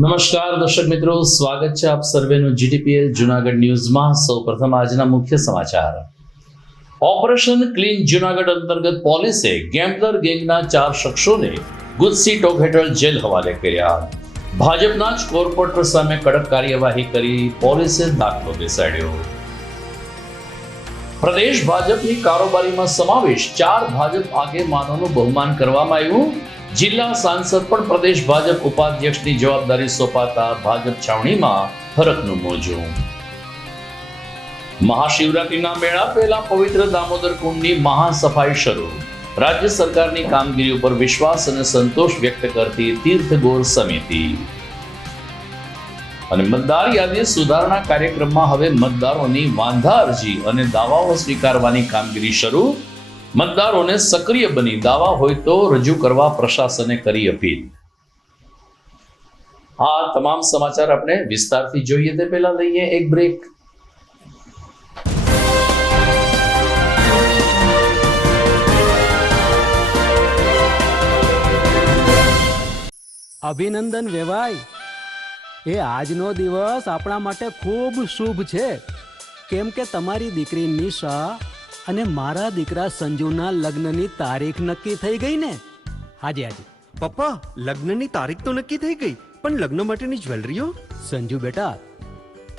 નમસ્કાર દર્શક મિત્રો, સ્વાગત છે આપ સર્વેનું જીટીપીએલ જુનાગઢ ન્યૂઝમાં। સૌપ્રથમ આજના મુખ્ય સમાચાર। ઓપરેશન ક્લીન જુનાગઢ અંતર્ગત પોલીસે ગેમ્બલર ગેંગના 4 શખ્સોને ગુજસી ટોક હેઠળ જેલ હવાલે કર્યા। ભાજપના જ કોર્પોરેટર સામે કડક કાર્યવાહી કરી પોલીસે દાખલો બેસાડ્યો। પ્રદેશ ભાજપની કારોબારીમાં સમાવેશ 4 ભાજપ આગેવાનોનું બહુમાન કરવામાં આવ્યું। જિલ્લા સાંસદ પણ પ્રદેશ ભાજપ ઉપાધ્યક્ષની જવાબદારી સોંપાતા ભાજપ છાવણીમાં હરખનું મોજું। મહાશિવરાત્રિના મેળા પહેલા પવિત્ર દામોદર કુંડની મહાસફાઈ શરૂ। રાજ્ય સરકારની કામગીરી ઉપર વિશ્વાસ અને સંતોષ વ્યક્ત કરતી તીર્થગોર સમિતિ। અને મતદાર યાદી સુધારણા કાર્યક્રમમાં હવે મતદારોની વાંધા અરજી અને દાવાઓ સ્વીકારવાની કામગીરી શરૂ। મતદારોને સક્રિય બની દાવા હોય તો રજૂ કરવા પ્રશાસને કરી અપીલ। આ તમામ સમાચાર આપણે વિસ્તારથી જોઈએ તે પહેલા લઈએ એક બ્રેક। અભિનંદન વેવાય, એ આજનો દિવસ આપણા માટે ખૂબ શુભ છે, કેમ કે તમારી દીકરી નિશા અને મારા દીકરા સંજુના લગ્નની તારીખ નક્કી થઈ ગઈ ને। હાજી હાજી પપ્પા, લગ્નની તારીખ તો નક્કી થઈ ગઈ, પણ લગ્ન માટેની જ્વેલરીઓ? સંજુ બેટા,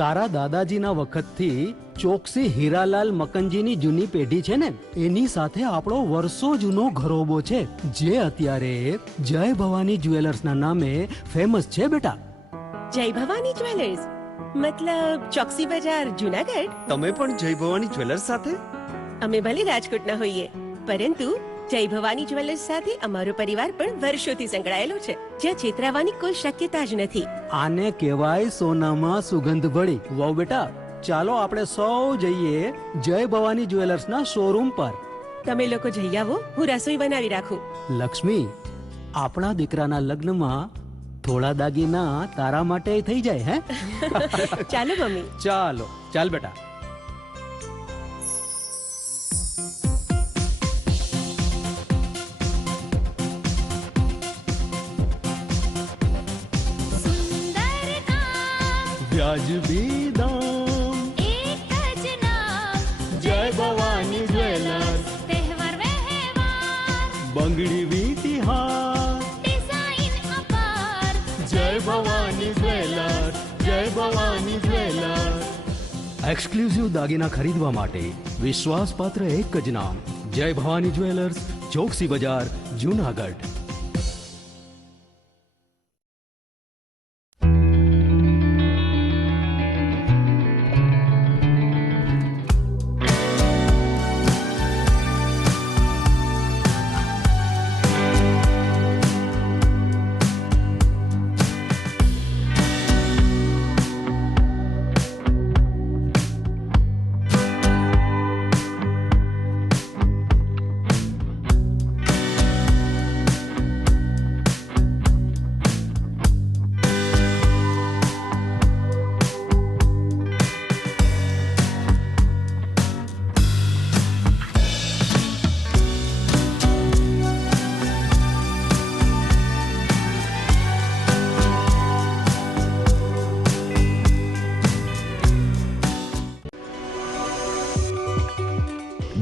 તારા દાદાજીના વખતથી ચોકસી હીરાલાલ મકનજીની જૂની પેઢી છે ને, એની સાથે આપણો વર્ષો જૂનો ઘરોબો છે, જે અત્યારે જય ભવાની જ્વેલર્સના નામે ફેમસ છે બેટા। જય ભવાની જ્વેલર્સ મતલબ ચોકસી બજાર જુનાગઢ? તમે પણ જય ભવાની જ્વેલર્સ સાથે? અમે ભલે રાજકોટના હોઈએ, પરંતુ જય ભવાની જ્વેલર્સ સાથે અમારો પરિવાર પણ વર્ષોથી સંકળાયેલો છે, જ્યાં છેતરાવાની કોઈ શક્યતા જ નથી। આને કહેવાય સોનામાં સુગંધ ભળી। વાવ બેટા, ચાલો આપણે સૌ જઈએ જય ભવાની જ્વેલર્સના શોરૂમ પર। તમે લોકો જઈ આવો, હું રસોઈ બનાવી રાખું। લક્ષ્મી, આપણા દીકરાના લગ્નમાં થોડા દાગીના તારા માટે થઈ જાય હે? ચાલો મમ્મી। ચાલો ચાલ બેટા। વ્યાજબી દામ, એક જ નામ, જય ભવાની જ્વેલર્સ, તહેવાર વ્યવહાર, બંગડી વીટી હાર, ડિઝાઇન અપાર, જય ભવાની જ્વેલર્સ, જય ભવાની જ્વેલર્સ। એક્સક્લુઝિવ દાગીના ખરીદવા માટે વિશ્વાસપાત્ર એક જ નામ, જય ભવાની જ્વેલર્સ, ચોકસી બજાર, જુનાગઢ।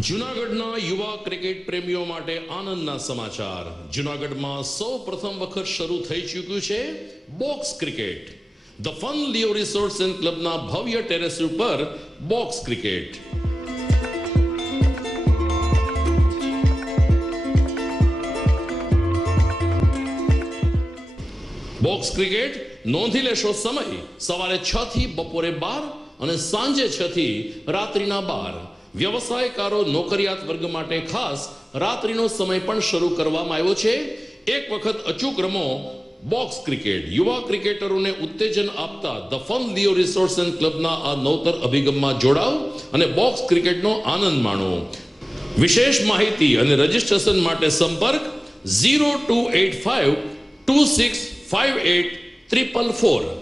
જૂનાગઢના યુવા ક્રિકેટ પ્રેમીઓ માટે આનંદના સમાચાર। જૂનાગઢમાં સૌ પ્રથમ વખત શરૂ થઈ ચૂક્યું છે box cricket. The fun Leo resorts and ક્લબના ભવ્ય ટેરેસ ઉપર બોક્સ ક્રિકેટ। બોક્સ ક્રિકેટ નોંધી લેશો સમય સવારે 6 થી બપોરે 12 અને સાંજે 6 થી રાત્રિના 12। વ્યવસાયકારો, નોકરિયાત વર્ગ માટે ખાસ રાત્રિનો સમય પણ શરૂ કરવામાં આવ્યો છે। એક વખત અચૂક રમો બોક્સ ક્રિકેટ। યુવા ક્રિકેટરોને ઉત્તેજન આપતા the fun Leo resorts and ક્લબના આ નવતર અભિગમમાં જોડાઓ અને બોક્સ ક્રિકેટનો આનંદ માણો। વિશેષ માહિતી અને રજીસ્ટ્રેશન માટે સંપર્ક 0285 2658 444।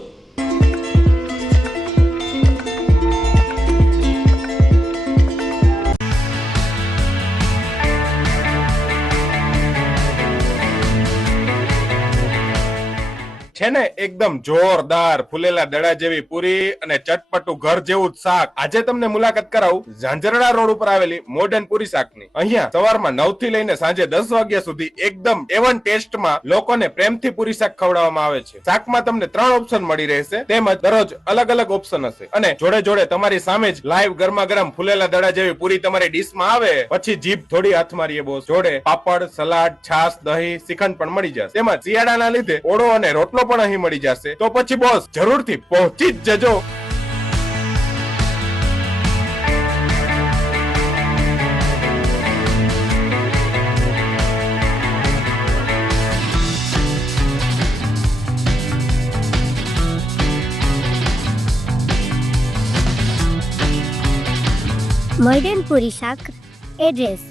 છે ને એકદમ જોરદાર ફૂલેલા દડા જેવી પૂરી અને ચટપટું ઘર જેવું જ શાક. આજે તમને મુલાકાત કરાવું ઝાંઝરડા રોડ ઉપર આવેલી મોડર્ન પૂરી શાકની. અહીંયા સવારમાં 9 થી લઈને સાંજે 10 વાગ્યા સુધી એકદમ એવન ટેસ્ટમાં લોકોને પ્રેમથી પૂરી શાક ખવડાવવામાં આવે છે. શાકમાં તમને 3 ઓપ્શન મળી રહેશે, તેમજ દરરોજ અલગ અલગ ઓપ્શન હશે, અને જોડે જોડે તમારી સામે જ લાઈવ ગરમા ગરમ ફૂલેલા દડા જેવી પૂરી તમારી ડીશમાં આવે પછી જીભ થોડી હાથ મારીએ બોસ. જોડે પાપડ, સલાડ, છાશ, દહીં, શ્રીખંડ પણ મળી જશે. તેમજ શિયાળાના લીધે ઓળો અને રોટલો પણ અહીં મળી જશે. તો પછી બોસ જરૂરથી પહોંચી જ જજો. મોડર્ન પૂરી શાક. એડ્રેસ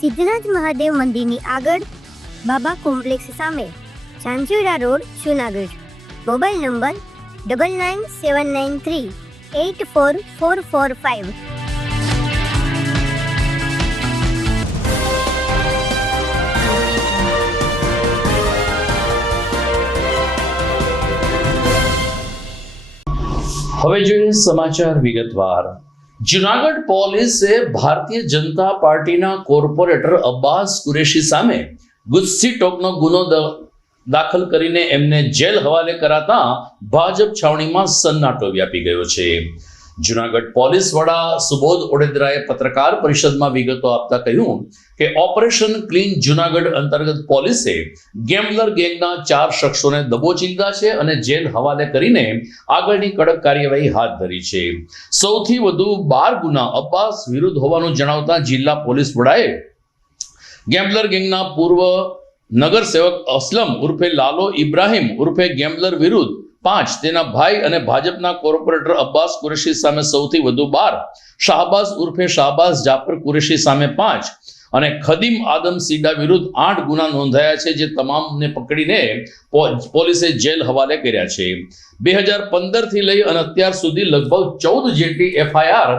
સિદ્ધનાથ મહાદેવ મંદિરની આગળ, બાબા કોમ્પ્લેક્સ સામે, Zanzarda road, Junagadh. Mobile number 9979384445. હવે જોઈએ સમાચાર વિગતવાર. જુનાગઢ પોલીસે ભારતીય જનતા પાર્ટીના કોર્પોરેટર અબ્બાસ કુરેશી સામે ગુસ્સી ટોકનો ગુનો દાખલ કરીને એમને જેલ હવાલે કરાતા ભાજપ છાવણીમાં સન્નાટો વ્યાપી ગયો છે. જુનાગઢ પોલીસ વડા સુબોધ ઓડેદરાએ પત્રકાર પરિષદમાં વિગતો આપતા કહ્યું કે ઓપરેશન ક્લીન જુનાગઢ અંતર્ગત પોલીસે ગેમ્બલર ગેંગના 4 શખ્સોને દબોચી લીધા છે અને જેલ હવાલે કરીને આગળની કડક કાર્યવાહી હાથ ધરી છે. સૌથી વધુ 12 ગુના અબ્બાસ વિરુદ્ધ હોવાનું જણાવતા જિલ્લા પોલીસ વડાએ ગેમ્બલર ગેંગના પૂર્વ નગરસેવક અસલમ ઉર્ફે લાલો ઇબ્રાહિમ ઉર્ફે ગેમ્બલર વિરુદ્ધ 5, તેના ભાઈ અને ભાજપના કોર્પોરેટર અબ્બાસ કુરેશી સામે સૌથી વધુ 12, શાહબાઝ ઉર્ફે શાહબાઝ જાફર કુરેશી સામે 5 અને ખદીમ આદમ સીડા વિરુદ્ધ 8 ગુના નોંધાયા છે, જે તમામને પકડીને પોલીસે જેલ હવાલે કર્યા છે. 2015 થી લઈ અને અત્યાર સુધી લગભગ 14 જેટલી એફઆઈઆર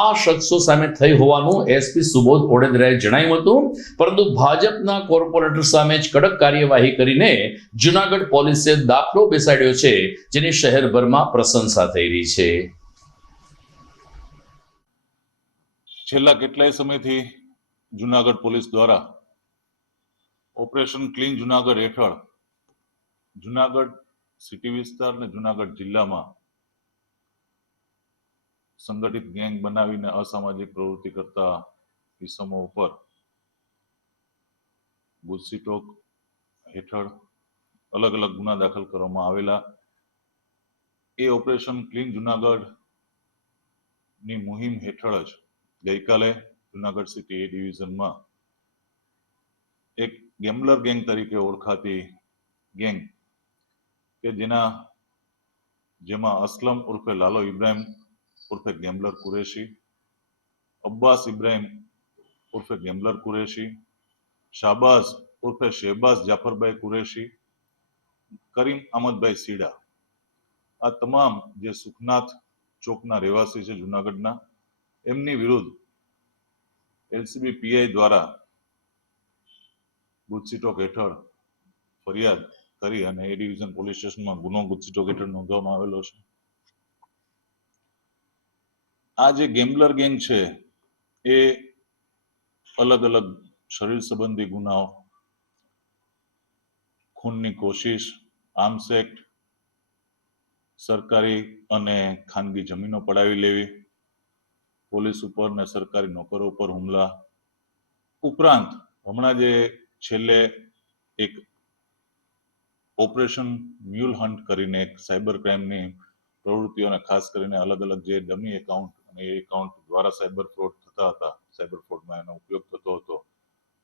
આ શખ્સો સામે થઈ હોવાનું એસપી સુબોધ ઓડેદરાએ જણાવ્યું હતું, પરંતુ ભાજપના કોર્પોરેટર સામે જ કડક કાર્યવાહી કરીને જુનાગઢ પોલીસે દાખલો બેસાડ્યો છે, જેની શહેરભરમાં પ્રશંસા થઈ રહી છે. છેલ્લા કેટલાય સમયથી જુનાગઢ પોલીસ દ્વારા ઓપરેશન ક્લીન જુનાગઢ હેઠળ જુનાગઢ સિટી વિસ્તાર અને જુનાગઢ જિલ્લામાં સંગઠિત ગેંગ બનાવીને અસામાજિક પ્રવૃત્તિ કરતા ઇસમો ઉપર ગુસ્સી ટોક હેઠળ અલગ અલગ ગુના દાખલ કરવામાં આવેલા. એ ઓપરેશન ક્લીન જુનાગઢ ની મુહિમ હેઠળ જ ગઈકાલે જુનાગઢ સિટી એ ડિવિઝનમાં એક ગેમ્બલર ગેંગ તરીકે ઓળખાતી ગેંગ કે જેમાં અસલમ ઉર્ફે લાલો ઇબ્રાહિમ ઉર્ફે ગેમ્બલર કુરેશી, અબ્બાસ ઇબ્રાહિમ ઉર્ફે ગેમ્બલર કુરેશી, શાહબાઝ ઉર્ફે શેહબાઝ જાફરભાઈ કુરેશી, કરીમ અહમદભાઈ સીડા, આ તમામ જે સુખનાથ ચોકના રહેવાસી છે જુનાગઢના, એમની વિરુદ્ધ એલસીબી પીઆઈ દ્વારા ગુસ્સી ટોક હેઠળ ફરિયાદ કરી અને એ ડિવિઝન પોલીસ સ્ટેશનમાં ગુનો ગુસ્સી ટોક હેઠળ નોંધવામાં આવેલો છે. આ જે ગેમ્બલર ગેંગ છે એ અલગ અલગ શરીર સંબંધી ગુનાઓ, ખૂનની કોશિશ, આર્મ્સ એક્ટ, સરકારી અને ખાનગી જમીનો પડાવી લેવી, પોલીસ ઉપર ને સરકારી નોકરો ઉપર હુમલા, ઉપરાંત હમણાં જે છેલ્લે એક ઓપરેશન મ્યુલ હન્ટ કરીને એક સાયબર ક્રાઇમની પ્રવૃત્તિઓને ખાસ કરીને અલગ અલગ જે ડમી એકાઉન્ટ અને એ એકાઉન્ટ દ્વારા સાયબર ફ્રોડ થતા હતા, સાયબર ફ્રોડમાં એનો ઉપયોગ થતો હતો,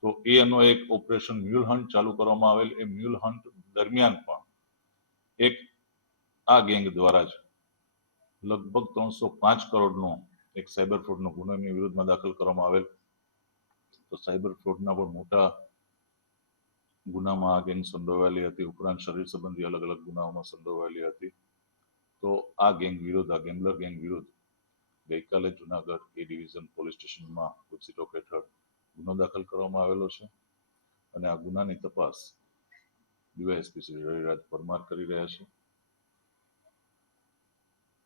તો એનો એક ઓપરેશન મ્યુલ હન્ટ ચાલુ કરવામાં આવેલ. એ મ્યુલ હન્ટ દરમિયાન પણ એક આ ગેંગ દ્વારા જ લગભગ 305 કરોડનો એક સાયબર ફ્રોડનો ગુનો એમની વિરુદ્ધમાં દાખલ કરવામાં આવેલ. તો સાયબર ફ્રોડના પણ મોટા ગુનામાં આ ગેંગ સંડોવાયેલી હતી, ઉપરાંત શરીર સંબંધી અલગ અલગ ગુનાઓમાં સંડોવાયેલી હતી. તો આ ગેંગ વિરુદ્ધ, આ ગેમ્બલર ગેંગ વિરુદ્ધ ગઈકાલે જુનાગઢ એ ડિવિઝન પોલીસ સ્ટેશનમાં ગુસ્સી ટોક હેઠળ ગુનો દાખલ કરવામાં આવેલો છે અને આ ગુનાની તપાસ ડીવાયએસપી શ્રી રવિરાજ પરમાર કરી રહ્યા છે.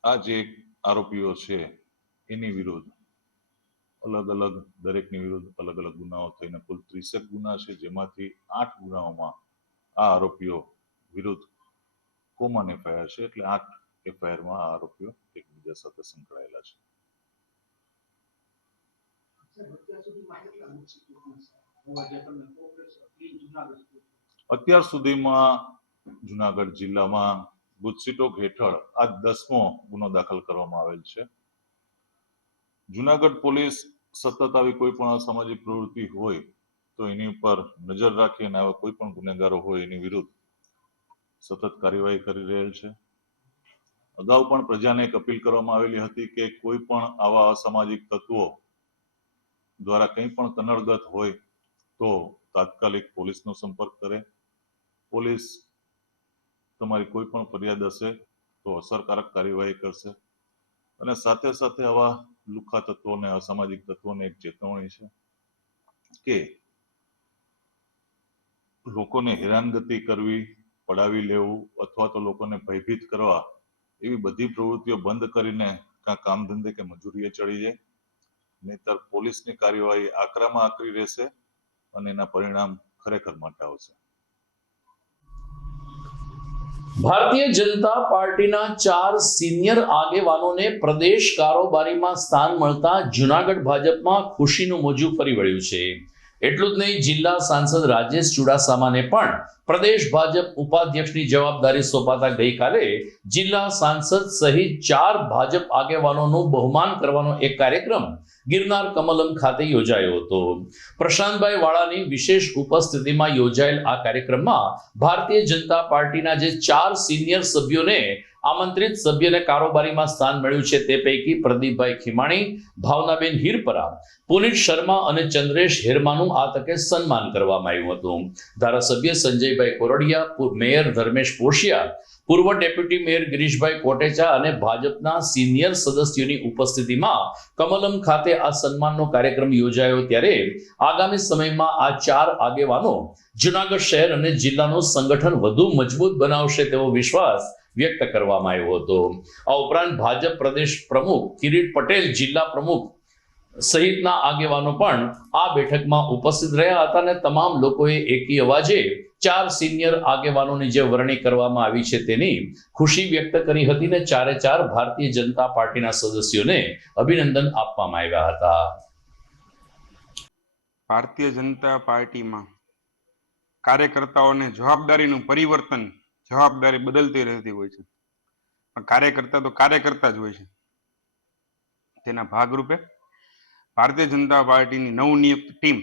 આ જે આરોપીઓ છે એની વિરુદ્ધ અલગ અલગ દરેકની વિરુદ્ધ અલગ અલગ ગુનાઓ થઈને કુલ 30 ગુના છે, જેમાંથી 8 ગુનાઓમાં આ આરોપીઓ વિરુદ્ધ કોમન એફઆઈઆર છે, એટલે 8 એફઆઈઆરમાં આ આરોપીઓ એકબીજા સાથે સંકળાયેલા છે. અત્યાર સુધીમાં જુનાગઢ જિલ્લામાં ગુજસીટોક હેઠળ આ 10મો ગુનો દાખલ કરવામાં આવેલ છે. જુનાગઢ પોલીસ સતત આવી કોઈ પણ અસામાજિક પ્રવૃત્તિ હોય તો એની ઉપર નજર રાખી અને આવા કોઈ પણ ગુનેગારો હોય એની વિરુદ્ધ સતત કાર્યવાહી કરી રહેલ છે. અગાઉ પણ પ્રજાને એક અપીલ કરવામાં આવેલી હતી કે કોઈ પણ આવા અસામાજિક તત્વો દ્વારા કંઈ પણ કનડગત હોય તો તાત્કાલિક પોલીસનો સંપર્ક કરે. પોલીસ તમારી કોઈ પણ ફરિયાદ હશે તો અસરકારક કાર્યવાહી કરશે. અને સાથે સાથે આવા લુખ્ખા તત્વોને અસામાજિક તત્વોને એક ચેતવણી છે કે લોકોને હેરાનગતિ કરવી, પડાવી લેવું અથવા તો લોકોને ભયભીત કરવા એવી બધી પ્રવૃત્તિઓ બંધ કરીને કાં કામ ધંધે કે મજૂરીએ ચડી જાય, નહીતર પોલીસની કાર્યવાહી આકરામાં આકરી રહેશે અને એના પરિણામ ખરેખર મોટા આવશે. ભારતીય જનતા પાર્ટીના 4 સિનિયર આગેવાનોને પ્રદેશ કારોબારીમાં સ્થાન મળતા જુનાગઢ ભાજપમાં ખુશીનું મોજું ફરી વળ્યું છે. એટલું જ નહીં, જિલ્લા સાંસદ રાજેશ ચુડાસમાને પણ પ્રદેશ ભાજપ ઉપાધ્યક્ષની જવાબદારી સોંપાતા ગઈકાલે જિલ્લા સાંસદ સહિત 4 ભાજપ આગેવાનોનું બહુમાન કરવાનો એક કાર્યક્રમ ગિરનાર કમલમ ખાતે યોજાયો હતો. પ્રશાંતભાઈ વાળાની વિશેષ ઉપસ્થિતિમાં યોજાયેલ આ કાર્યક્રમમાં ભારતીય જનતા પાર્ટીના જે 4 સિનિયર સભ્યોને આમંત્રિત સભ્યને કારોબારીમાં સ્થાન મળ્યું છે તે પૈકી પ્રદીપભાઈ ખીમાણી, ભાવનાબેન હિરપરા, પુનિત શર્મા અને ચંદ્રેશ હેરમાનું આ તકે સન્માન કરવામાં આવ્યું હતું. ધારાસભ્ય સંજયભાઈ કોરડિયા, મેયર ધર્મેશ પોશિયા, પૂર્વ ડેપ્યુટી મેયર ગિરીશભાઈ કોટેચા અને ભાજપના સિનિયર સદસ્યોની ઉપસ્થિતિમાં કમલમ ખાતે આ સન્માનનો કાર્યક્રમ યોજાયો. ત્યારે આગામી સમયમાં આ 4 આગેવાનો જુનાગઢ શહેર અને જિલ્લાનું સંગઠન વધુ મજબૂત બનાવશે તેવો વિશ્વાસ વ્યક્ત કરવામાં આવ્યો હતો. આ ઉપરાંત ભાજપ પ્રદેશ પ્રમુખ કિરીટ પટેલ, જિલ્લા પ્રમુખ સહિતના આગેવાનો પણ આ બેઠકમાં ઉપસ્થિત રહ્યા હતા અને તમામ લોકોએ એકી અવાજે 4 સિનિયર આગેવાનોની જે વરણી કરવામાં આવી છે તેની ખુશી વ્યક્ત કરી હતી ને 4 ભારતીય જનતા પાર્ટીના સદસ્યોને અભિનંદન આપવામાં આવ્યા હતા. ભારતીય જનતા પાર્ટીમાં કાર્યકર્તાઓને જવાબદારીનું પરિવર્તન, જવાબદારી બદલતી રહેતી હોય છે, પણ કાર્યકર્તા તો કાર્યકર્તા જ હોય છે. તેના ભાગરૂપે ભારતીય જનતા પાર્ટીની નવનિયુક્ત ટીમ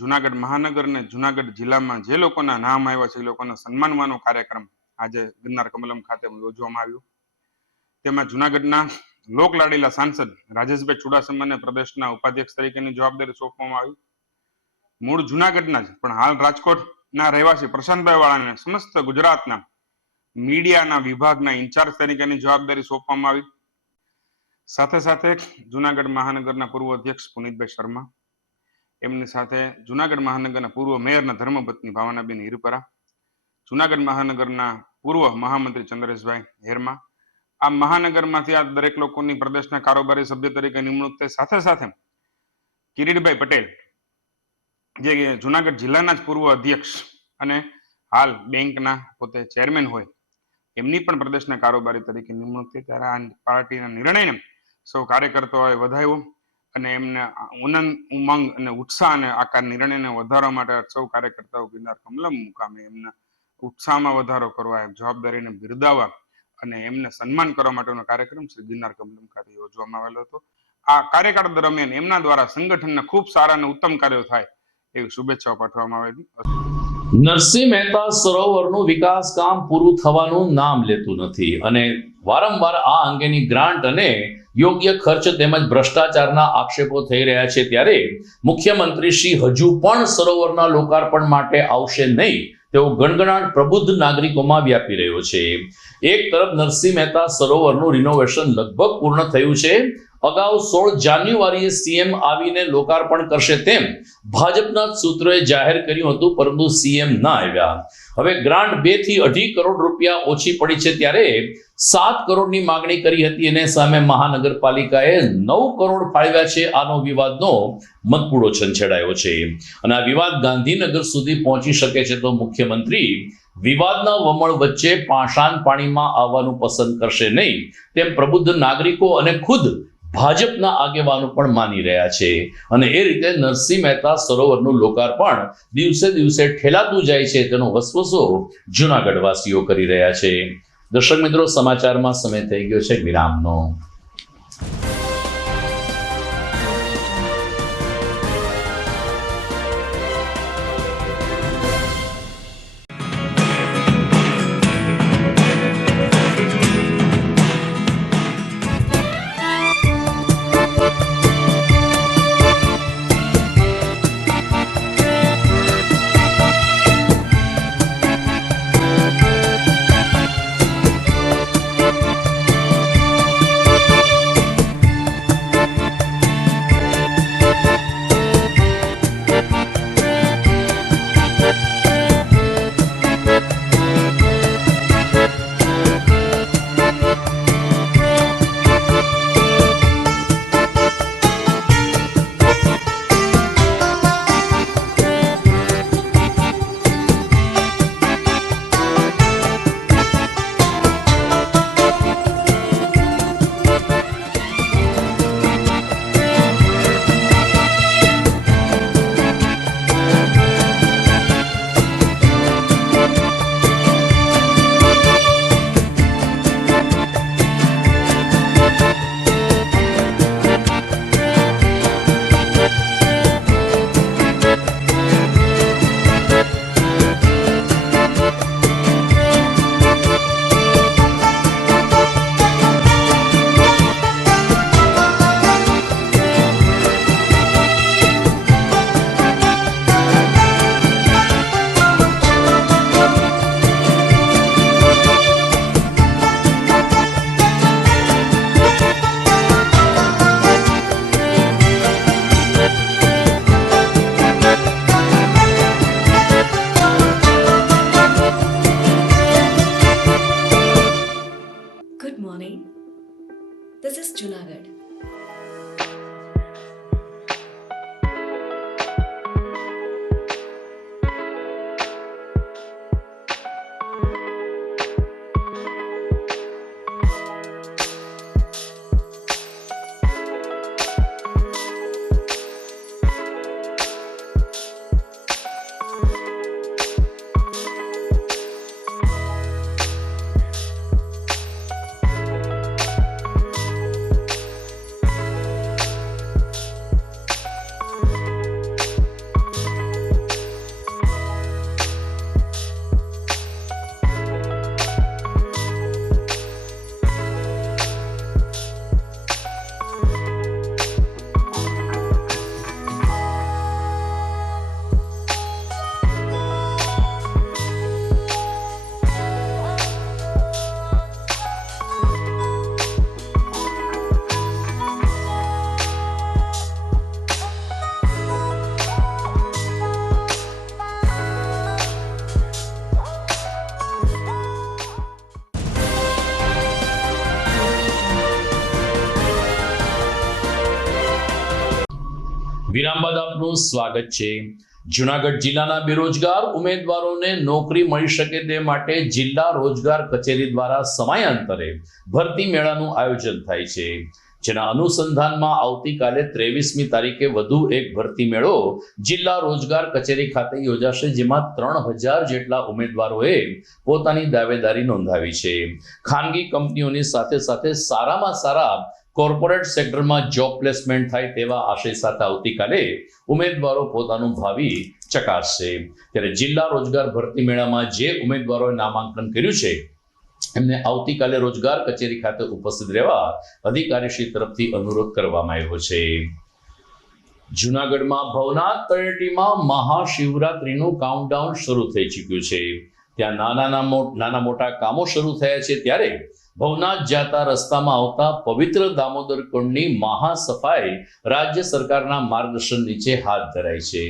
જુનાગઢ મહાનગર અને જુનાગઢ જિલ્લામાં જે લોકોના નામ આવ્યા છે એ લોકોને સન્માનવાનો કાર્યક્રમ આજે ગિરનાર કમલમ ખાતે યોજવામાં આવ્યો. તેમાં જુનાગઢના લોકલાડીલા સાંસદ રાજેશભાઈ ચુડાસમાને પ્રદેશના ઉપાધ્યક્ષ તરીકેની જવાબદારી સોંપવામાં આવી. મૂળ જુનાગઢના જ પણ હાલ રાજકોટના રહેવાસી પ્રશાંતભાઈ વાળાને સમસ્ત ગુજરાતના મીડિયાના વિભાગના ઇન્ચાર્જ તરીકેની જવાબદારી સોંપવામાં આવી. સાથે સાથે જુનાગઢ મહાનગરના પૂર્વ અધ્યક્ષ પુનિતભાઈ શર્મા, એમની સાથે જુનાગઢ મહાનગરના પૂર્વ મેયરના ધર્મપત્ની ભાવનાબેન હિરપરા, જુનાગઢ મહાનગરના પૂર્વ મહામંત્રી ચંદ્રેશભાઈ હેરમા. આ મહાનગરમાંથી આ દરેક લોકોની પ્રદેશના કારોબારી સભ્ય તરીકે નિમણૂક થઈ. સાથે સાથે કિરીટભાઈ પટેલ, જે જુનાગઢ જિલ્લાના જ પૂર્વ અધ્યક્ષ અને હાલ બેંકના પોતે ચેરમેન હોય, એમની પણ પ્રદેશના કારોબારી તરીકે નિમણૂક થઈ. ત્યારે આ પાર્ટીના નિર્ણયને સૌ કાર્યકર્તાઓએ વધાવ્યો અને એમને ઉમંગ અને ઉત્સાહ અને આ નિર્ણયને વધારવા માટે સૌ કાર્યકર્તાઓ ગિરનાર કમલમ મુકામે એમના ઉત્સાહમાં વધારો કરવા, જવાબદારીને બિરદાવવા અને એમને સન્માન કરવા માટેનો કાર્યક્રમ શ્રી ગિરનાર કમલમ ખાતે યોજવામાં આવેલો હતો. આ કાર્યકાળ દરમિયાન એમના દ્વારા સંગઠનના ખૂબ સારા અને ઉત્તમ કાર્યો થાય એવી શુભેચ્છાઓ પાઠવવામાં આવી હતી. નરસિંહ મહેતા સરોવરનું વિકાસ કામ પૂરું થવાનું નામ લેતું નથી અને વારંવાર આ અંગેની ગ્રાન્ટ અને યોગ્ય ખર્ચ તેમજ ભ્રષ્ટાચારના આક્ષેપો થઈ રહ્યા છે. ત્યારે મુખ્યમંત્રી શ્રી હજુ પણ સરોવરના લોકાર્પણ માટે આવશે નહીં તેવો ગણગણાટ પ્રબુદ્ધ નાગરિકોમાં વ્યાપી રહ્યો છે. એક તરફ નરસિંહ મહેતા સરોવરનું રિનોવેશન લગભગ પૂર્ણ થયું છે અગાઉ 16 જાન્યુઆરીએ સીએમ આવીને લોકાર્પણ કરશે તેમ ભાજપના સૂત્રોએ જાહેર કર્યું હતું, પરંતુ સીએમ ના આવ્યા. હવે ગ્રાન્ટ 2 થી 2.5 કરોડ રૂપિયા ઓછી પડી છે, ત્યારે 7 કરોડની માંગણી કરી હતી અને સામે મહાનગરપાલિકાએ 9 કરોડ ફાળવ્યા છે. આનો વિવાદનો મતપૂડો છંછેડાયો છે અને આ વિવાદ ગાંધીનગર સુધી પહોંચી શકે છે, તો મુખ્યમંત્રી વિવાદના વમળ વચ્ચે પાષાણ પાણીમાં આવવાનું પસંદ કરશે નહીં તેમ પ્રબુદ્ધ નાગરિકો અને ખુદ ભાજપના આગેવાનો પણ માની રહ્યા છે. અને એ રીતે નરસિંહ મહેતા સરોવરનું લોકાર્પણ દિવસે દિવસે ઠેલાતું જાય છે તેનો વસવસો જૂનાગઢવાસીઓ કરી રહ્યા છે. દર્શક મિત્રો, સમાચારમાં સમય થઈ ગયો છે વિરામનો. This is Junagadh. વિરામ બાદ આપનું સ્વાગત છે. જૂનાગઢ જિલ્લાના બેરોજગાર ઉમેદવારોને નોકરી મળી શકે તે માટે જિલ્લા રોજગાર કચેરી દ્વારા સમયાંતરે ભરતી મેળાનું આયોજન થાય છે, જેના અનુસંધાનમાં આવતીકાલે 23મી તારીખે વધુ એક ભરતી મેળો જિલ્લા રોજગાર કચેરી ખાતે યોજાશે, જેમાં 3000 જેટલા ઉમેદવારોએ પોતાની દાવેદારી નોંધાવી છે. ખાનગી કંપનીઓની સાથે સાથે સારામાં સારા કોર્પોરેટ સેક્ટરમાં જોબ પ્લેસમેન્ટ થાય તેવા આશય સાથે આવતીકાલે ઉમેદવારો પોતાનું ભાવિ ચકાસશે. ત્યારે જિલ્લા રોજગાર ભરતી મેળામાં જે ઉમેદવારોએ નામાંકન કર્યું છે એમને આવતીકાલે રોજગાર કચેરી ખાતે ઉપસ્થિત રહેવા અધિકારીશ્રી તરફથી અનુરોધ કરવામાં આવ્યો છે. જૂનાગઢમાં ભવનાથ તળેટીમાં મહાશિવરાત્રીનું કાઉન્ટડાઉન શરૂ થઈ ચૂક્યું છે. ત્યાં નાના મોટા કામો શરૂ થયા છે, ત્યારે ભવનાથ જાતા રસ્તામાં આવતા પવિત્ર દામોદર કુંડની મહાસફાઈ રાજ્ય સરકારના માર્ગદર્શન નીચે હાથ ધરાઈ છે.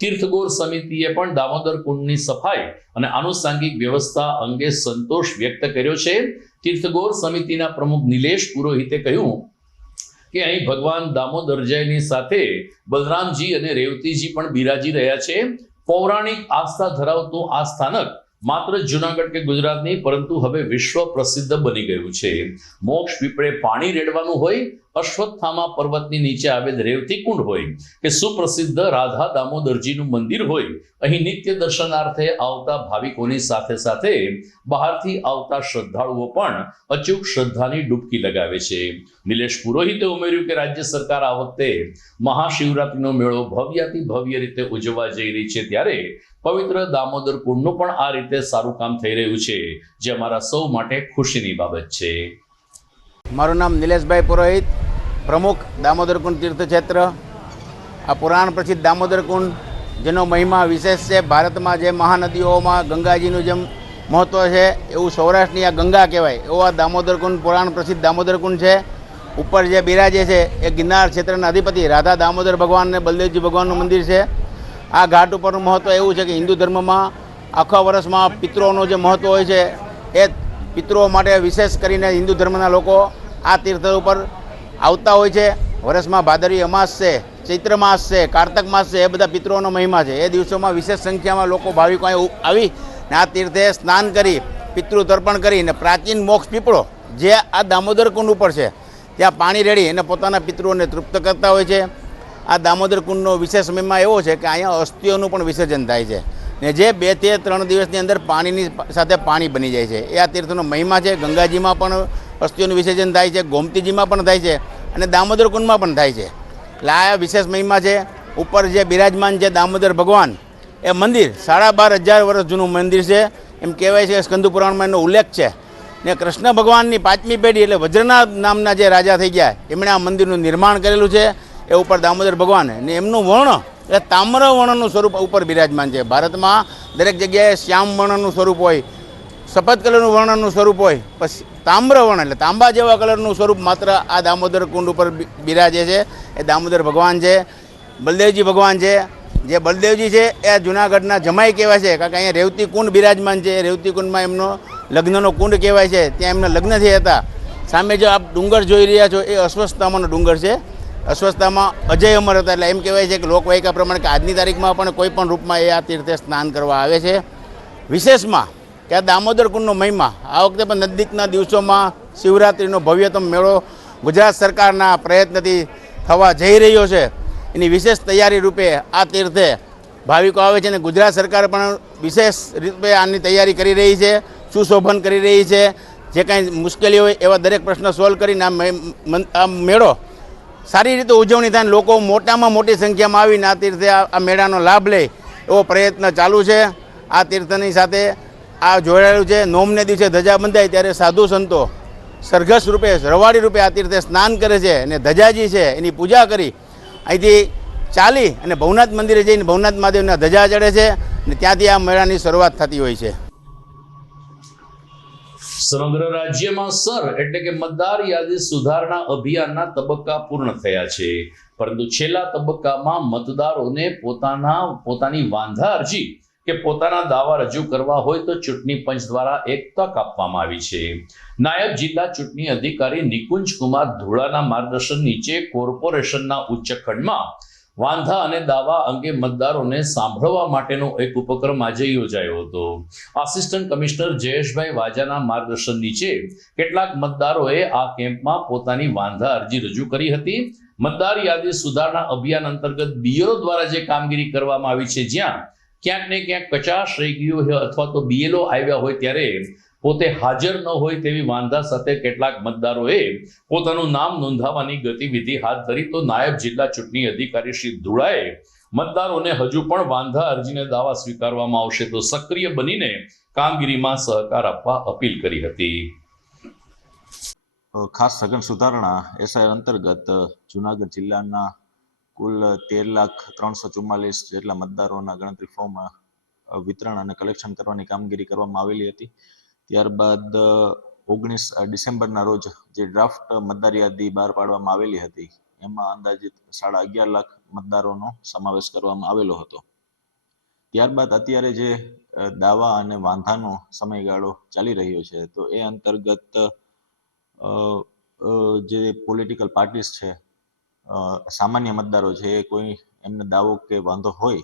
તીર્થગોર સમિતિએ પણ દામોદર કુંડની સફાઈ અને આનુષાંગિક વ્યવસ્થા અંગે સંતોષ વ્યક્ત કર્યો છે. તીર્થગોર સમિતિના પ્રમુખ નિલેશ પુરોહિતે કહ્યું કે અહીં ભગવાન દામોદરજયની સાથે બલરામજી અને રેવતીજી પણ બિરાજી રહ્યા છે. પૌરાણિક આસ્થા ધરાવતું આ સ્થાનક માત્ર જુનાગઢ કે ગુજરાતની પરંતુ હવે વિશ્વ પ્રસિદ્ધ બની ગયું છે. મોક્ષ પીપળે પાણી રેડવાનું હોય, અશ્વત્થામા પર્વતની નીચે આવેલ રેવતી કુંડ હોય કે સુપ્રસિદ્ધ રાધા દામોદરજીનું મંદિર હોય, અહીં નિત્ય દર્શનાર્થે આવતા ભાવિકોની સાથે સાથે બહારથી આવતા શ્રદ્ધાળુઓ પણ અચૂક શ્રદ્ધાની ડૂબકી લગાવે છે. નિલેશ પુરોહિતે ઉમેર્યું કે રાજ્ય સરકાર આ વખતે મહાશિવરાત્રીનો મેળો ભવ્યાતિ ભવ્ય રીતે ઉજવવા જઈ રહી છે, ત્યારે પવિત્ર દામોદર કુંડનું પણ આ રીતે સારું કામ થઈ રહ્યું છે, જે અમારા સૌ માટે ખુશીની બાબત છે. મારું નામ નિલેશભાઈ પુરોહિત, પ્રમુખ દામોદર કુંડ તીર્થક્ષેત્ર. આ પુરાણ પ્રસિદ્ધ દામોદર કુંડ જેનો મહિમા વિશેષ છે. ભારતમાં જે મહાનદીઓમાં ગંગાજીનું જેમ મહત્ત્વ છે એવું સૌરાષ્ટ્રની આ ગંગા કહેવાય એવો આ દામોદર કુંડ પુરાણ પ્રસિદ્ધ દામોદર કુંડ છે. ઉપર જે બિરાજે છે એ ગિરનાર ક્ષેત્રના અધિપતિ રાધા દામોદર ભગવાન અને બલદેવજી ભગવાનનું મંદિર છે. આ ઘાટ ઉપરનું મહત્ત્વ એવું છે કે હિન્દુ ધર્મમાં આખા વર્ષમાં પિતૃઓનું જે મહત્ત્વ હોય છે એ પિતૃઓ માટે વિશેષ કરીને હિન્દુ ધર્મના લોકો આ તીર્થ ઉપર આવતા હોય છે. વર્ષમાં ભાદરવી અમાસ છે, ચૈત્ર માસ છે, કારતક માસ છે, એ બધા પિતૃઓનો મહિમા છે. એ દિવસોમાં વિશેષ સંખ્યામાં લોકો ભાવિકો અહીં આવી ને આ તીર્થે સ્નાન કરી પિતૃ તર્પણ કરીને પ્રાચીન મોક્ષ પીપળો જે આ દામોદર કુંડ ઉપર છે ત્યાં પાણી રેડી અને પોતાના પિતૃઓને તૃપ્ત કરતા હોય છે. આ દામોદર કુંડનો વિશેષ મહિમા એવો છે કે અહીંયા અસ્થિઓનું પણ વિસર્જન થાય છે ને જે 2 થી 3 દિવસની અંદર પાણીની સાથે પાણી બની જાય છે. એ આ તીર્થનો મહિમા છે. ગંગાજીમાં પણ અસ્થિઓનું વિસર્જન થાય છે, ગોમતીજીમાં પણ થાય છે અને દામોદર કુંડમાં પણ થાય છે. એટલે આ વિશેષ મહિમા છે. ઉપર જે બિરાજમાન છે દામોદર ભગવાન એ મંદિર 12,500 વર્ષ જૂનું મંદિર છે. એમ કહેવાય છે કે સ્કંદ પુરાણમાં એનો ઉલ્લેખ છે ને કૃષ્ણ ભગવાનની 5મી પેઢી એટલે વજ્રનાથ નામના જે રાજા થઈ ગયા એમણે આ મંદિરનું નિર્માણ કરેલું છે. એ ઉપર દામોદર ભગવાન ને એમનું વર્ણ એટલે તામ્ર વર્ણનું સ્વરૂપ ઉપર બિરાજમાન છે. ભારતમાં દરેક જગ્યાએ શ્યામ વર્ણનું સ્વરૂપ હોય, સફેદ કલરનું વર્ણનું સ્વરૂપ હોય, પછી તામ્ર વર્ણ એટલે તાંબા જેવા કલરનું સ્વરૂપ માત્ર આ દામોદર કુંડ ઉપર બિરાજે છે. એ દામોદર ભગવાન છે. બલદેવજી ભગવાન છે. જે બલદેવજી છે એ જુનાગઢના જમાઈ કહેવાય છે, કારણ કે અહીંયા રેવતી કુંડ બિરાજમાન છે. રેવતી કુંડમાં એમનો લગ્નનો કુંડ કહેવાય છે. ત્યાં એમના લગ્ન થયા હતા. સામે જો આપ ડુંગર જોઈ રહ્યા છો એ અશ્વત્થામાનો ડુંગર છે. અશ્વત્થામાં અજય અમર હતા એટલે એમ કહેવાય છે કે લોકવાયકા પ્રમાણે કે આજની તારીખમાં પણ કોઈ પણ રૂપમાં એ આ તીર્થે સ્નાન કરવા આવે છે. વિશેષમાં કે આ દામોદર કુંડનો મહિમા આ વખતે પણ નજીકના દિવસોમાં શિવરાત્રિનો ભવ્યતમ મેળો ગુજરાત સરકારના પ્રયત્નથી થવા જઈ રહ્યો છે. એની વિશેષ તૈયારી રૂપે આ તીર્થે ભાવિકો આવે છે અને ગુજરાત સરકાર પણ વિશેષ રૂપે આની તૈયારી કરી રહી છે, સુશોભન કરી રહી છે. જે કાંઈ મુશ્કેલી હોય એવા દરેક પ્રશ્ન સોલ્વ કરીને આ મેળો સારી રીતે ઉજવણી થાય. લોકો મોટામાં મોટી સંખ્યામાં આવીને આ તીર્થે આ મેળાનો લાભ લે એવો પ્રયત્ન ચાલુ છે. આ તીર્થની સાથે આ જોડાયેલું છે. નોમને દિવસે ધજા બંધાય ત્યારે સાધુ સંતો સરઘસ રૂપે રવાડી રૂપે આ તીર્થે સ્નાન કરે છે અને ધજાજી છે એની પૂજા કરી અહીંથી ચાલી અને ભવનાથ મંદિરે જઈને ભવનાથ મહાદેવના ધજા ચડે છે અને ત્યાંથી આ મેળાની શરૂઆત થતી હોય છે. સમગ્ર રાજ્યમાં સર એટલે કે મતદાર યાદી સુધારણા અભિયાનના તબક્કા પૂર્ણ થયા છે, પરંતુ છેલ્લા તબક્કામાં મતદારોને પોતાની વાંધા અરજી કે પોતાના દાવા રજૂ કરવા હોય તો ચૂંટણી પંચ દ્વારા એક તક આપવામાં આવી છે. નાયબ જિલ્લા ચૂંટણી અધિકારી નિકુંજ કુમાર ધોળાના માર્ગદર્શન નીચે કોર્પોરેશનના ઉચ્ચ ખંડમાં વાંધા અને દાવા અંગે મતદારોને સાંભળવા માટેનો એક ઉપક્રમ આજે યોજાયો હતો. આસિસ્ટન્ટ કમિશનર જયેશભાઈ વાજાના માર્ગદર્શન નીચે કેટલાક મતદારોએ આ કેમ્પમાં પોતાની વાંધા અરજી રજૂ કરી હતી. મતદાર યાદી સુધારણા અભિયાન અંતર્ગત બીએલઓ દ્વારા જે કામગીરી કરવામાં આવી છે, જ્યાં ક્યાંક ને ક્યાંક કચાશ રહી ગયું હોય અથવા તો બીએલઓ આવ્યા હોય ત્યારે પોતે હાજર ન હોય તેવી વાંધા સાથે કેટલાક મતદારોએ પોતાનું નામ નોંધાવવાની ગતિવિધિ હાથ ધરી. તો નાયબ જિલ્લા ચૂંટણી અધિકારી શ્રી ધુળાએ મતદારોને હજુ પણ વાંધા અરજીને દાવા સ્વીકારવામાં આવશે તો સક્રિય બનીને કામગીરીમાં સહકાર આપવા અપીલ કરી હતી. ખાસ સઘન સુધારણા એસઆઈ અંતર્ગત જુનાગઢ જિલ્લાના કુલ 13,344 જેટલા મતદારોના ગણતરી ફોર્મ વિતરણ અને કલેક્શન કરવાની કામગીરી કરવામાં આવેલી હતી. ત્યારબાદ 19 ડિસેમ્બરના રોજ જે ડ્રાફ્ટ મતદાર યાદી બહાર પાડવામાં આવેલી હતી એમાં અંદાજિત 11.5 લાખ મતદારોનો સમાવેશ કરવામાં આવેલો હતો. ત્યારબાદ અત્યારે જે દાવા અને વાંધાનો સમયગાળો ચાલી રહ્યો છે તો એ અંતર્ગત જે પોલિટિકલ પાર્ટીસ છે, સામાન્ય મતદારો છે, એ કોઈ એમને દાવો કે વાંધો હોય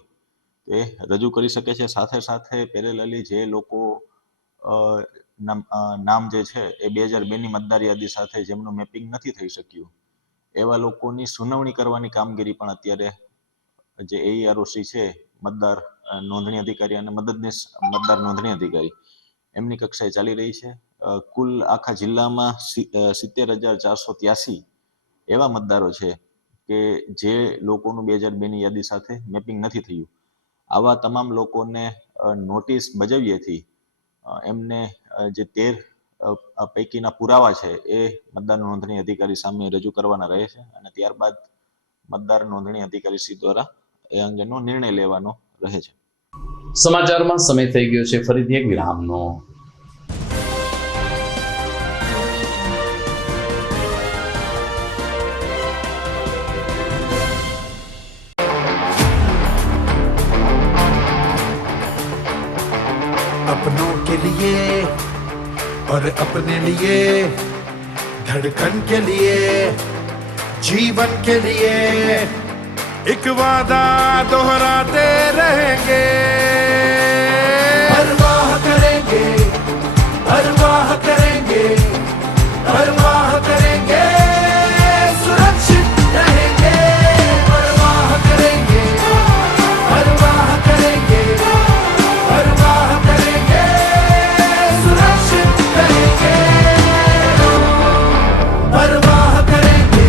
તો એ રજૂ કરી શકે છે. સાથે સાથે પેરેલલી જે લોકો નામ જે છે એ 2002ની મતદાર યાદી સાથે જેમનું મેપિંગ નથી થઈ શક્યું એવા લોકોની સુનાવણી કરવાની કામગીરી પણ અત્યારે જે AEROC છે, મતદાર નોંધણી અધિકારી અને મદદનીશ મતદાર નોંધણી અધિકારી, એમની કક્ષાએ ચાલી રહી છે. કુલ આખા જિલ્લામાં 70,483 એવા મતદારો છે કે જે લોકોનું 2002ની યાદી સાથે મેપિંગ નથી થયું. આવા તમામ લોકોને નોટિસ બજાવ્યાથી એમને જે 13 પૈકીના પુરાવા છે એ મતદાર નોંધણી અધિકારી સામે રજૂ કરવાના રહે છે અને ત્યારબાદ મતદાર નોંધણી અધિકારી શ્રી દ્વારા એ અંગેનો નિર્ણય લેવાનો રહે છે. સમાચારમાં સમય થઈ ગયો છે ફરીથી એક વિરામનો. अपनों के लिए और अपने लिए, धड़कन के लिए, जीवन के लिए एक वादा दोहराते रहेंगे. परवाह करेंगे, परवाह करेंगे, परवाह करेंगे, सुरक्षित रहेंगे. परवाह करेंगे, परवाह करेंगे, परवाह करेंगे, सुरक्षित रहेंगे. परवाह करेंगे.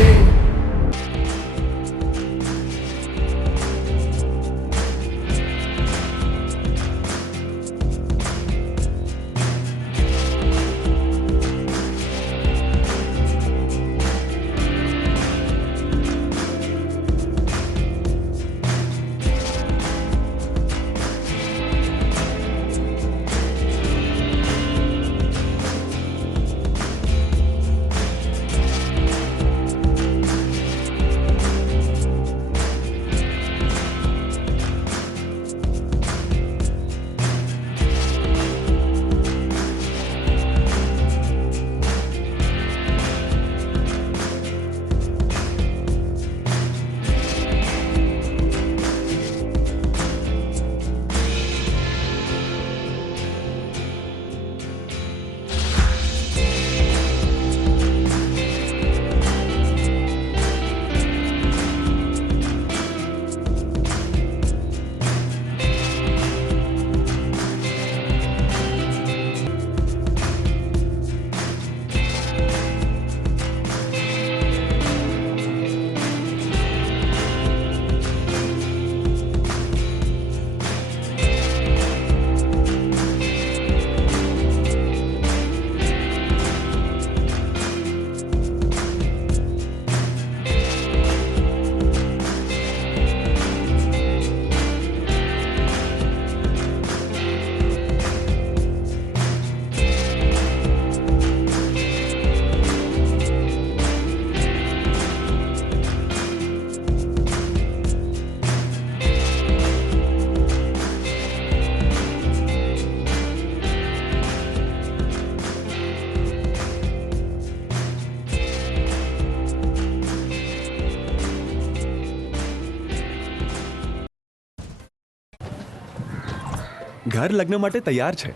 ઘર લગ્ન માટે તૈયાર છે,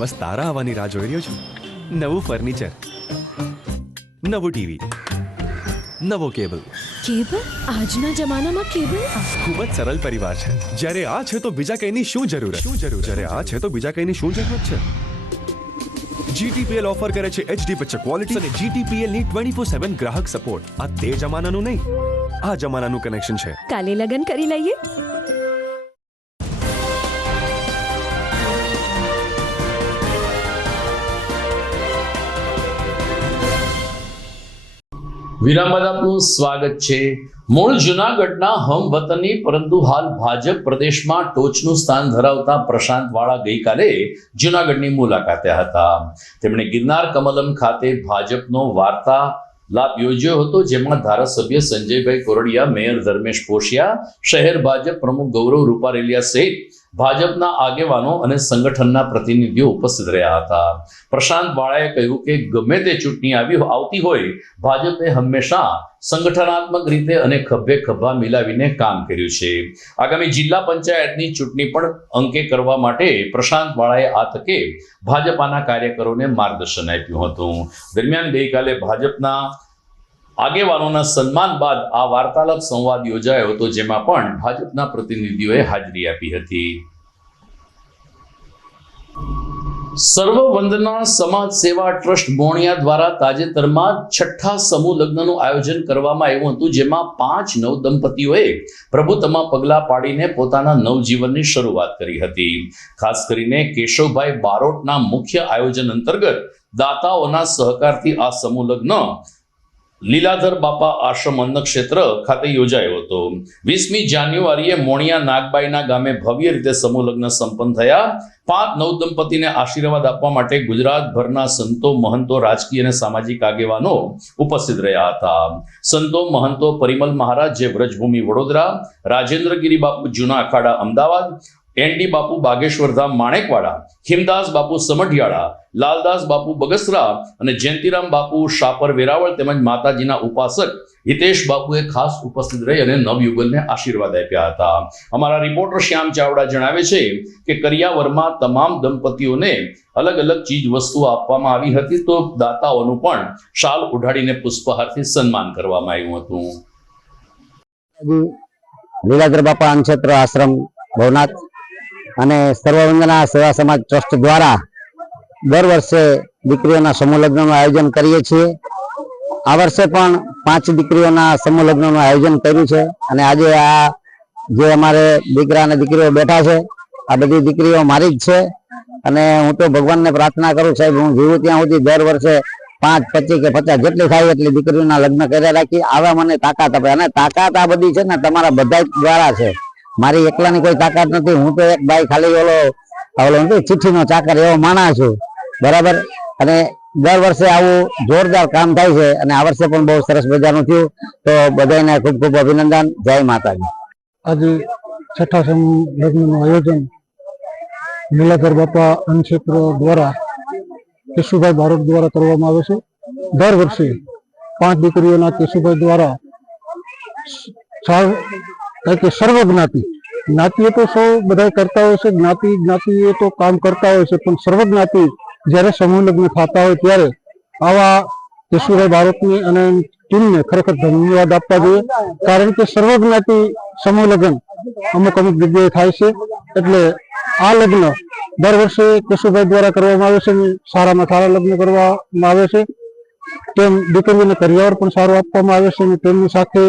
બસ તારા આવવાની રાહ જોઈ રહ્યો છું. નવું ફર્નિચર, નવું ટીવી, નવો કેબલ. કેબલ? આજના જમાનામાં કેબલ? ખૂબ જ સરળ પરિવાર છે. જ્યારે આ છે તો બીજા કઈની શું જરૂર? જ્યારે આ છે તો બીજા કઈની શું જરૂરત છે? GTPL ઓફર કરે છે HD પિક્ચર ક્વોલિટી અને GTPL ની 24/7 ગ્રાહક સપોર્ટ. આ તે જમાનાનું નહીં, આ જમાનાનું કનેક્શન છે. કાલે લગન કરી લઈએ. વિરામ બાદ આપનું સ્વાગત છે. મૂળ જુનાગઢના હમવતની પરંતુ હાલ ભાજપ પ્રદેશમાં ટોચનું સ્થાન ધરાવતા પ્રશાંત વાળા ગઈકાલે જુનાગઢની મુલાકાતે હતા. તેમણે ગિરનાર કમલમ ખાતે ભાજપનો વાર્તાલાપ યોજ્યો હતો, જેમાં ધારાસભ્ય સંજયભાઈ કોરડિયા, મેયર ધર્મેશ પોશિયા, શહેર ભાજપ પ્રમુખ ગૌરવ રૂપારેલિયા સહિત ભાજપના આગેવાનો અને સંગઠનના પ્રતિનિધિઓ ઉપસ્થિત રહ્યા હતા. પ્રશાંત વાળાએ કહ્યું કે ગમે તે ચૂંટણી આવતી હોય, ભાજપે હંમેશા સંગઠનાત્મક રીતે અને ખભે ખભા મિલાવીને કામ કર્યું છે. આગામી જિલ્લા પંચાયતની ચૂંટણી પણ અંકે કરવા માટે પ્રશાંત વાળાએ આ તકે ભાજપાના કાર્યકરોને માર્ગદર્શન આપ્યું હતું. દરમિયાન ગઈકાલે ભાજપના આગેવાનોના સન્માન બાદ આ વાર્તાલાપ સંવાદ યોજાયો હતો, જેમાં પણ ભાજપના પ્રતિનિધિઓએ હાજરી આપી હતી. સર્વ વંદના સમાજ સેવા ટ્રસ્ટ મોણિયા દ્વારા તાજેતરમાં 6ઠ્ઠા સમૂહ લગ્નનું આયોજન કરવામાં આવ્યું હતું, જેમાં 5 નવદંપતીઓએ પ્રભુત્વમાં પગલાં પાડીને પોતાના નવજીવનની શરૂઆત કરી હતી. ખાસ કરીને કેશવભાઈ બારોટના મુખ્ય આયોજન અંતર્ગત દાતાઓના સહકારથી આ સમૂહ લગ્ન લીલાધર બાપા આશ્રમ અન્નક્ષેત્ર ખાતે યોજાયો હતો. 20મી જાન્યુઆરીએ મોણિયા નાગબાઈના ગામે ભવ્ય રીતે સમૂહ લગ્ન સંપન્ન થયા. 5 નવદંપતીને આશીર્વાદ આપવા માટે ગુજરાતભરના સંતો, મહંતો, રાજકીય અને સામાજિક આગેવાનો ઉપસ્થિત રહ્યા હતા. સંતો મહંતો પરિમલ મહારાજ જે વ્રજભૂમિ વડોદરા, રાજેન્દ્રગીરી બાપુ જૂના અખાડા અમદાવાદ, એનડી બાપુ બાગેશ્વરધામ માણેકવાડા, ખીમદાસ બાપુ સમઢિયાળા, લાલદાસ બાપુ બગસરા અને જયંતિરામ બાપુ શાપર વેરાવળ તેમજ માતાજીના ઉપાસક હિતેશ બાપુએ ખાસ ઉપસ્થિત રહી અને નવયુગલને આશીર્વાદ આપ્યા હતા. અમારા રિપોર્ટર શ્યામ ચાવડા જણાવે છે કે કરિયાવરમાં તમામ દંપતીઓને અલગ અલગ ચીજ વસ્તુઓ આપવામાં આવી હતી, તો દાતાઓનું પણ શાલ ઉઢાડીને પુષ્પહારથી સન્માન કરવામાં આવ્યું હતું. લીલાધર બાપા અન્નક્ષેત્ર આશ્રમ ભવનાથ અને સર્વવંદના સેવા સમાજ ટ્રસ્ટ દ્વારા દર વર્ષે દીકરીઓના સમૂહ લગ્નનું આયોજન કરીએ છીએ. આ વર્ષે પણ 5 દીકરીઓના સમૂહ લગ્નનું આયોજન કર્યું છે અને આજે આ જે અમારે દીકરા અને દીકરીઓ બેઠા છે, આ બધી દીકરીઓ મારી જ છે અને હું તો ભગવાનને પ્રાર્થના કરું, સાહેબ, હું જીવું ત્યાં સુધી દર વર્ષે 5, 25 કે 50 જેટલી થાય એટલી દીકરીઓના લગ્ન કર્યા રાખી. આવા મને તાકાત આપે અને તાકાત આ બધી છે ને તમારા બધા દ્વારા છે, મારી એકલાની કોઈ તાકાત નથી. હું તો એક ભાઈ ખાલી ઓલો ચિઠ્ઠીનો ચાકર એવો માણસ છું, બરાબર. અને દર વર્ષે આવું જોરદાર કામ થાય છે અને આ વર્ષે પણ બહુ સરસ મજાનું થયું. તો બધાને ખૂબ ખૂબ અભિનંદન. જય માતાજી. આજે 6ઠ્ઠા સમૂહ લગ્નનું આયોજન લીલાધર બાપા અન્નક્ષેત્ર દ્વારા કેશુભાઈ બારોટ દ્વારા કરવામાં આવે છે. દર વર્ષે 5 દીકરીઓના કેશુભાઈ દ્વારા સર્વ જ્ઞાતિએ તો સૌ બધા કરતા હોય છે, જ્ઞાતિએ તો કામ કરતા હોય છે, પણ સર્વ જ્ઞાતિ જ્યારે સમૂહ લગ્ન થતા હોય ત્યારે આવા કેશુભાઈ બારોટની અને ટીમને ખરેખર ધન્યવાદ આપવા જોઈએ. કારણ કે સર્વ જ્ઞાતિ સમૂહ લગ્ન અમુક જગ્યાએ થાય છે, એટલે આ લગ્ન દર વર્ષે કેશુભાઈ દ્વારા કરવામાં આવે છે. સારામાં સારા લગ્ન કરવામાં આવે છે. તેમ દીકરીઓને કરિયાવર પણ સારું આપવામાં આવે છે અને તેમની સાથે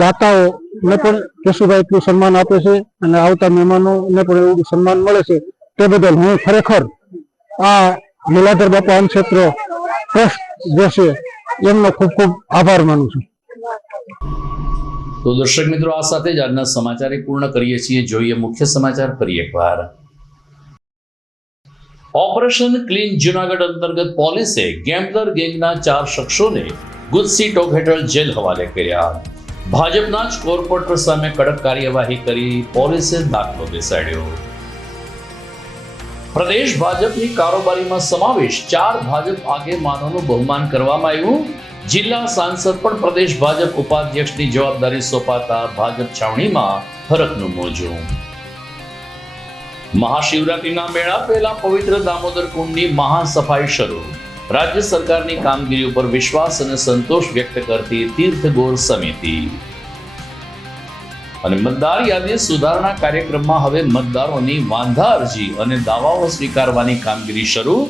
દાતાઓને પણ કેશુભાઈ એટલું સન્માન આપે છે અને આવતા મહેમાનોને પણ એવું સન્માન મળે છે. તે બદલ હું ખરેખર આ લીલાધર બાપા અન્નક્ષેત્ર ટ્રસ્ટ જે છે એમનો ખૂબ ખૂબ આભાર માનું છું. તો દર્શક મિત્રો, આ સાથે જ આજના સમાચાર પૂર્ણ કરીએ છીએ. જોઈએ મુખ્ય સમાચાર ફરી એકવાર. ઓપરેશન ક્લીન જુનાગઢ અંતર્ગત પોલીસે ગેમ્બલર ગેંગના 4 શખ્સોને ગુજસી ટોક હેઠળ જેલ હવાલે કર્યા. ભાજપના જ કોર્પોરેટર સામે કડક કાર્યવાહી કરી પોલીસે દાખલો બેસાડ્યો. પ્રદેશ ભાજપની કારોબારીમાં સમાવેશ 4 ભાજપ આગેવાનોનું બહુમાન કરવામાં આવ્યું. જિલ્લા સાંસદ પણ પ્રદેશ ભાજપ ઉપાધ્યક્ષની જવાબદારી સોંપાતા ભાજપ છાવણીમાં ફરકનું મોજું. મહાશિવરાત્રીના મેળા પહેલા પવિત્ર દામોદર કુંડની મહાસફાઈ શરૂ. રાજ્ય સરકારની કામગીરી ઉપર વિશ્વાસ અને સંતોષ વ્યક્ત કરતી તીર્થગોર સમિતિ. અને મતદાર યાદી સુધારણા કાર્યક્રમમાં હવે મતદારોની વાંધા અરજી અને દાવાઓ સ્વીકારવાની કામગીરી શરૂ.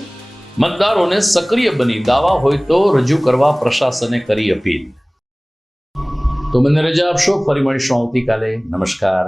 મતદારોને સક્રિય બની દાવા હોય તો રજૂ કરવા પ્રશાસને કરી અપીલ. તો મને રજા આપશો, ફરી મળીશું આવતીકાલે. નમસ્કાર.